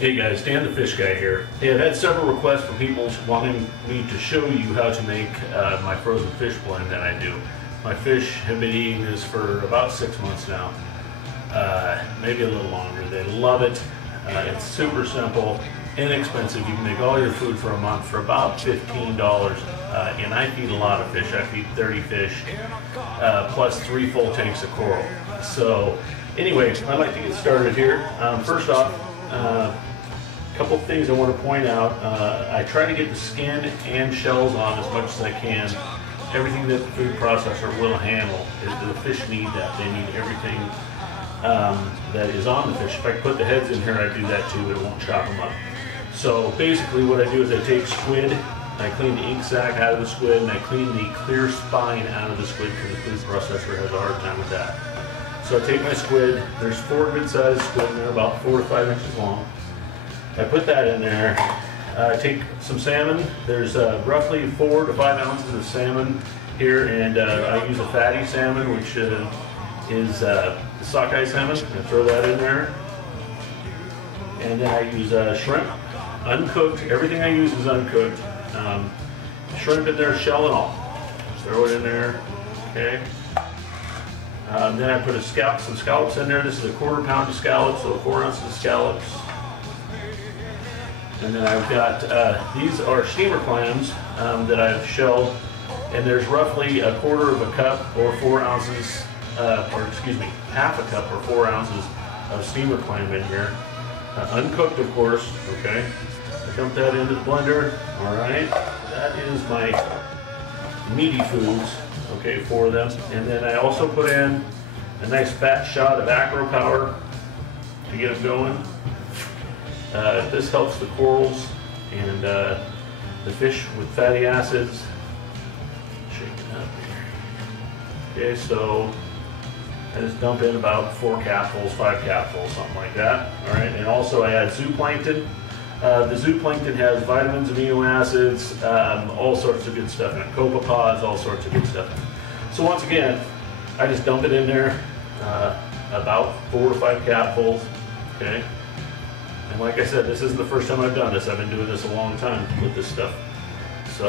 Hey guys, Dan the Fish Guy here. Hey, I've had several requests from people wanting me to show you how to make my frozen fish blend that I do. My fish have been eating this for about 6 months now, maybe a little longer. They love it. It's super simple, inexpensive. You can make all your food for a month for about $15. And I feed a lot of fish. I feed 30 fish, plus 3 full tanks of coral. So anyway, I'd like to get started here. First off, a couple of things I want to point out. I try to get the skin and shells on as much as I can. Everything that the food processor will handle. The fish need that. They need everything that is on the fish. If I put the heads in here, I do that too, but it won't chop them up. So basically what I do is I take squid, I clean the ink sac out of the squid, and I clean the clear spine out of the squid because the food processor has a hard time with that. So I take my squid, there's 4 good-sized squid in there, about 4 to 5 inches long. I put that in there. I take some salmon. There's roughly 4 to 5 ounces of salmon here, and I use a fatty salmon, which is the sockeye salmon. I throw that in there. And then I use shrimp, uncooked. Everything I use is uncooked. Shrimp in there, shell and all. Throw it in there, okay? Then I put some scallops in there. This is a 1/4 pound of scallops, so 4 ounces of scallops. And then I've got, these are steamer clams that I've shelled, and there's roughly 1/4 cup or 4 ounces, or excuse me, 1/2 cup or 4 ounces of steamer clam in here. Uncooked, of course, okay? I dump that into the blender, all right? That is my meaty foods, okay, for them. And then I also put in a nice fat shot of Acro Power to get them going. This helps the corals and the fish with fatty acids. Shake it up here. Okay, so I just dump in about 4 capfuls, 5 capfuls, something like that. All right, and also I add zooplankton. The zooplankton has vitamins, amino acids, all sorts of good stuff in it. Copepods, all sorts of good stuff in it. So once again, I just dump it in there, about 4 to 5 capfuls, okay? And like I said, this isn't the first time I've done this. I've been doing this a long time with this stuff. So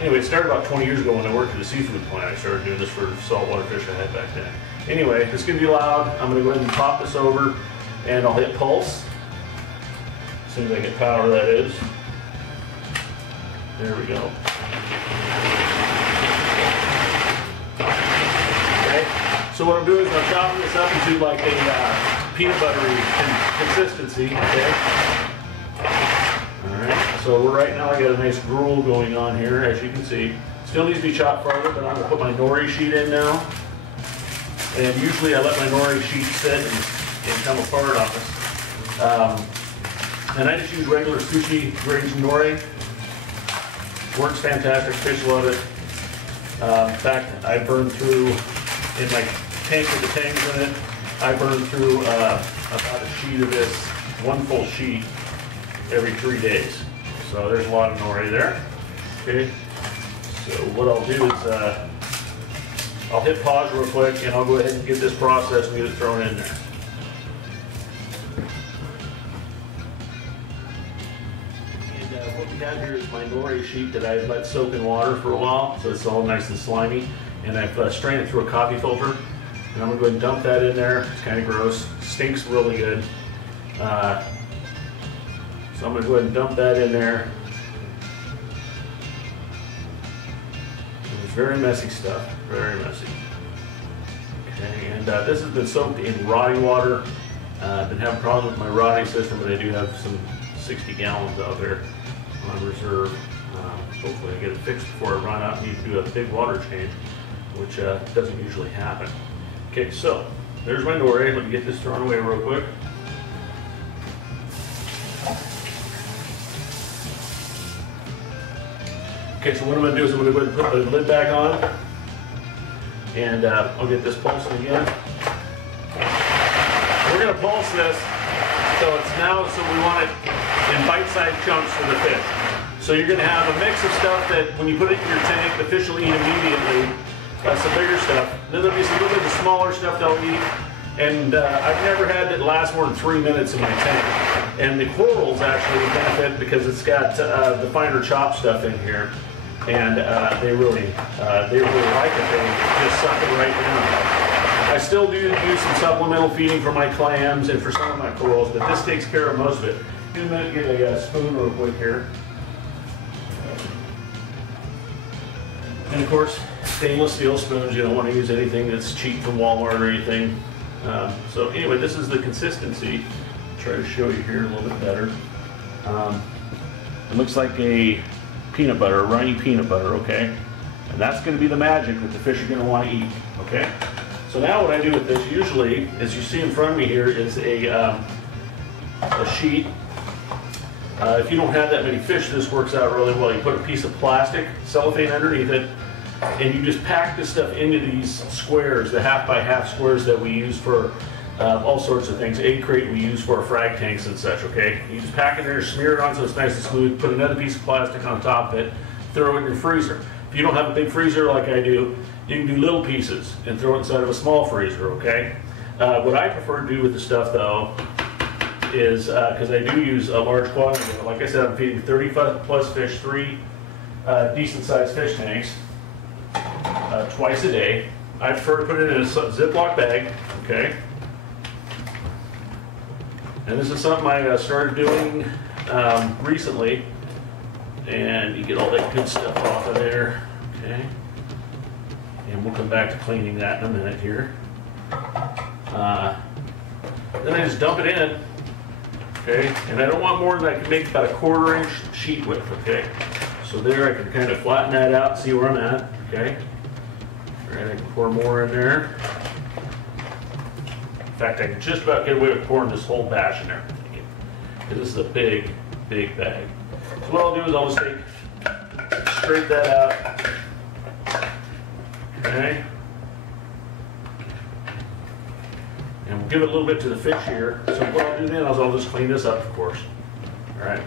anyway, it started about 20 years ago when I worked at a seafood plant. I started doing this for saltwater fish I had back then. Anyway, it's gonna be loud. I'm gonna go ahead and pop this over and I'll hit pulse. As soon as I get power, that is. There we go. Okay, so what I'm doing is I'm chopping this up into like a peanut buttery consistency, okay? All right, so right now I got a nice gruel going on here, as you can see. Still needs to be chopped farther, but I'm gonna put my nori sheet in now. And usually I let my nori sheet sit and come apart on it. And I just use regular sushi grade nori. Works fantastic, fish love it. In fact, I burn through, in my tank with the tangs in it, I burn through about a sheet of this, 1 full sheet, every 3 days. So there's a lot of nori there. Okay. So what I'll do is I'll hit pause real quick and I'll go ahead and get this processed and get it thrown in there. And what we have here is my nori sheet that I've let soak in water for a while, so it's all nice and slimy. And I've strained it through a coffee filter. And I'm going to go ahead and dump that in there. It's kind of gross. Stinks really good. So I'm going to go ahead and dump that in there. It's very messy stuff. Very messy. Okay, and this has been soaked in rotting water. I've been having problems with my rotting system, but I do have some 60 gallons out there on reserve. Hopefully I get it fixed before I run out and need to do a big water change, which doesn't usually happen. Okay, so there's my nori. Let me get this thrown away real quick. Okay, so what I'm going to do is I'm going to go ahead and put the lid back on, and I'll get this pulsing again. We're going to pulse this so we want it in bite-sized chunks for the fish. So you're going to have a mix of stuff that when you put it in your tank, the fish will eat immediately. Some bigger stuff. Then there'll be some little bit of smaller stuff they'll eat. And I've never had it last more than 3 minutes in my tank. And the corals actually benefit because it's got the finer chop stuff in here. And they really like it. They just suck it right down. I still do some supplemental feeding for my clams and for some of my corals, but this takes care of most of it. Give me a minute, get a spoon real quick here. And of course, stainless steel spoons. You don't want to use anything that's cheap from Walmart or anything. So anyway, this is the consistency. I'll try to show you here a little bit better. It looks like a peanut butter, a runny peanut butter, okay? And that's going to be the magic that the fish are going to want to eat, okay? So now what I do with this usually, as you see in front of me here, is a sheet. If you don't have that many fish, this works out really well. You put a piece of plastic, cellophane underneath it, and you just pack this stuff into these squares, the 1/2 squares that we use for all sorts of things. Egg crate we use for our frag tanks and such, okay? You just pack it there, smear it on so it's nice and smooth, put another piece of plastic on top of it, throw it in your freezer. If you don't have a big freezer like I do, you can do little pieces and throw it inside of a small freezer, okay? What I prefer to do with the stuff though is, because I do use a large quantity of it, like I said, I'm feeding 35 plus fish, 3 decent sized fish tanks twice a day. I prefer to put it in a Ziploc bag, okay? And this is something I started doing recently, and you get all that good stuff off of there, okay? And we'll come back to cleaning that in a minute here. Then I just dump it in, okay? And I don't want more than I can make about a 1/4 inch sheet width, okay? So there I can kind of flatten that out, see where I'm at, okay? All right, I can pour more in there. In fact, I can just about get away with pouring this whole batch in there. Because this is a big, big bag. So what I'll do is I'll just scrape that out. Okay. And we'll give it a little bit to the fish here. So what I'll do then is I'll just clean this up, of course. All right.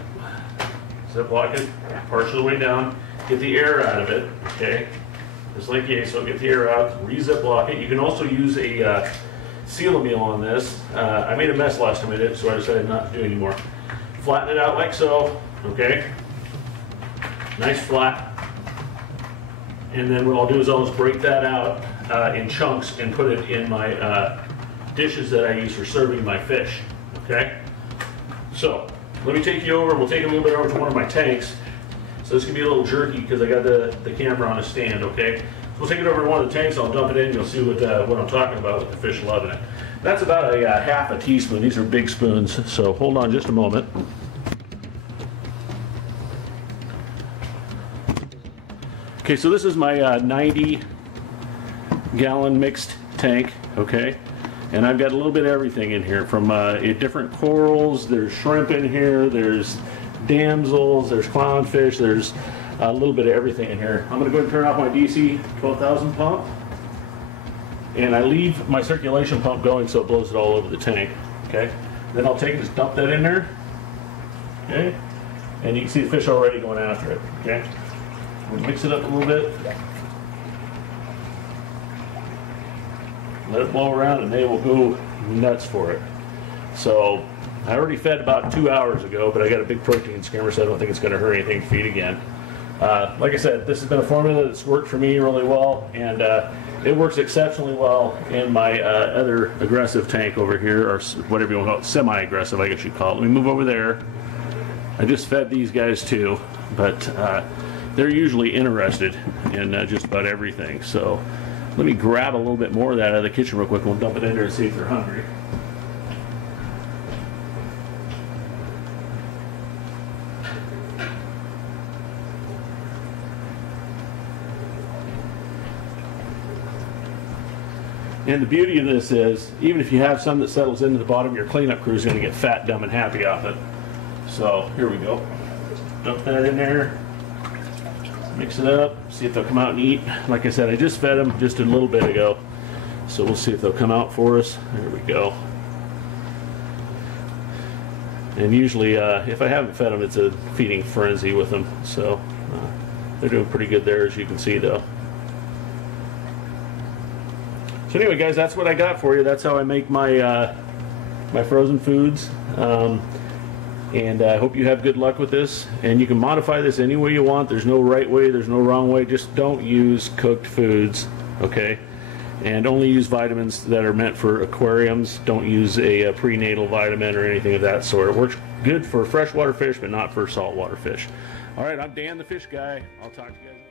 Ziploc it partially the way down. Get the air out of it, okay? Just like so get the air out, re-Ziploc it. You can also use a Seal-A-Meal on this. I made a mess last time I did, so I decided not to do anymore. Flatten it out like so, okay? Nice flat. And then what I'll do is I'll just break that out in chunks and put it in my dishes that I use for serving my fish, okay? So, let me take you over, we'll take a little bit over to one of my tanks. So this can be a little jerky because I got the camera on a stand, okay? So we'll take it over to one of the tanks, I'll dump it in, and you'll see what I'm talking about with the fish loving it. That's about a 1/2 teaspoon. These are big spoons, so hold on just a moment. Okay, so this is my 90-gallon mixed tank, okay? And I've got a little bit of everything in here, from different corals, there's shrimp in here, there's damsels, there's clownfish, there's a little bit of everything in here. I'm going to go ahead and turn off my DC 12,000 pump. And I leave my circulation pump going so it blows it all over the tank, okay? Then I'll take this, dump that in there, okay? And you can see the fish already going after it, okay? We'll mix it up a little bit. Let it blow around and they will go nuts for it. So I already fed about 2 hours ago, but I got a big protein skimmer, so I don't think it's going to hurt anything to feed again. Like I said, this has been a formula that's worked for me really well, and it works exceptionally well in my other aggressive tank over here, or whatever you want to call it, semi-aggressive, I guess you'd call it. Let me move over there. I just fed these guys too, but they're usually interested in just about everything. So let me grab a little bit more of that out of the kitchen real quick. We'll dump it in there and see if they're hungry. And the beauty of this is, even if you have some that settles into the bottom, your cleanup crew is going to get fat, dumb, and happy off it. So here we go. Dump that in there. Mix it up. See if they'll come out and eat. Like I said, I just fed them just a little bit ago. So we'll see if they'll come out for us. There we go. And usually, if I haven't fed them, it's a feeding frenzy with them. So they're doing pretty good there, as you can see, though. So anyway, guys, that's what I got for you. That's how I make my my frozen foods. And I hope you have good luck with this. And you can modify this any way you want. There's no right way, there's no wrong way. Just don't use cooked foods, okay? And only use vitamins that are meant for aquariums. Don't use a prenatal vitamin or anything of that sort. It works good for freshwater fish, but not for saltwater fish. All right, I'm Dan the Fish Guy. I'll talk to you guys.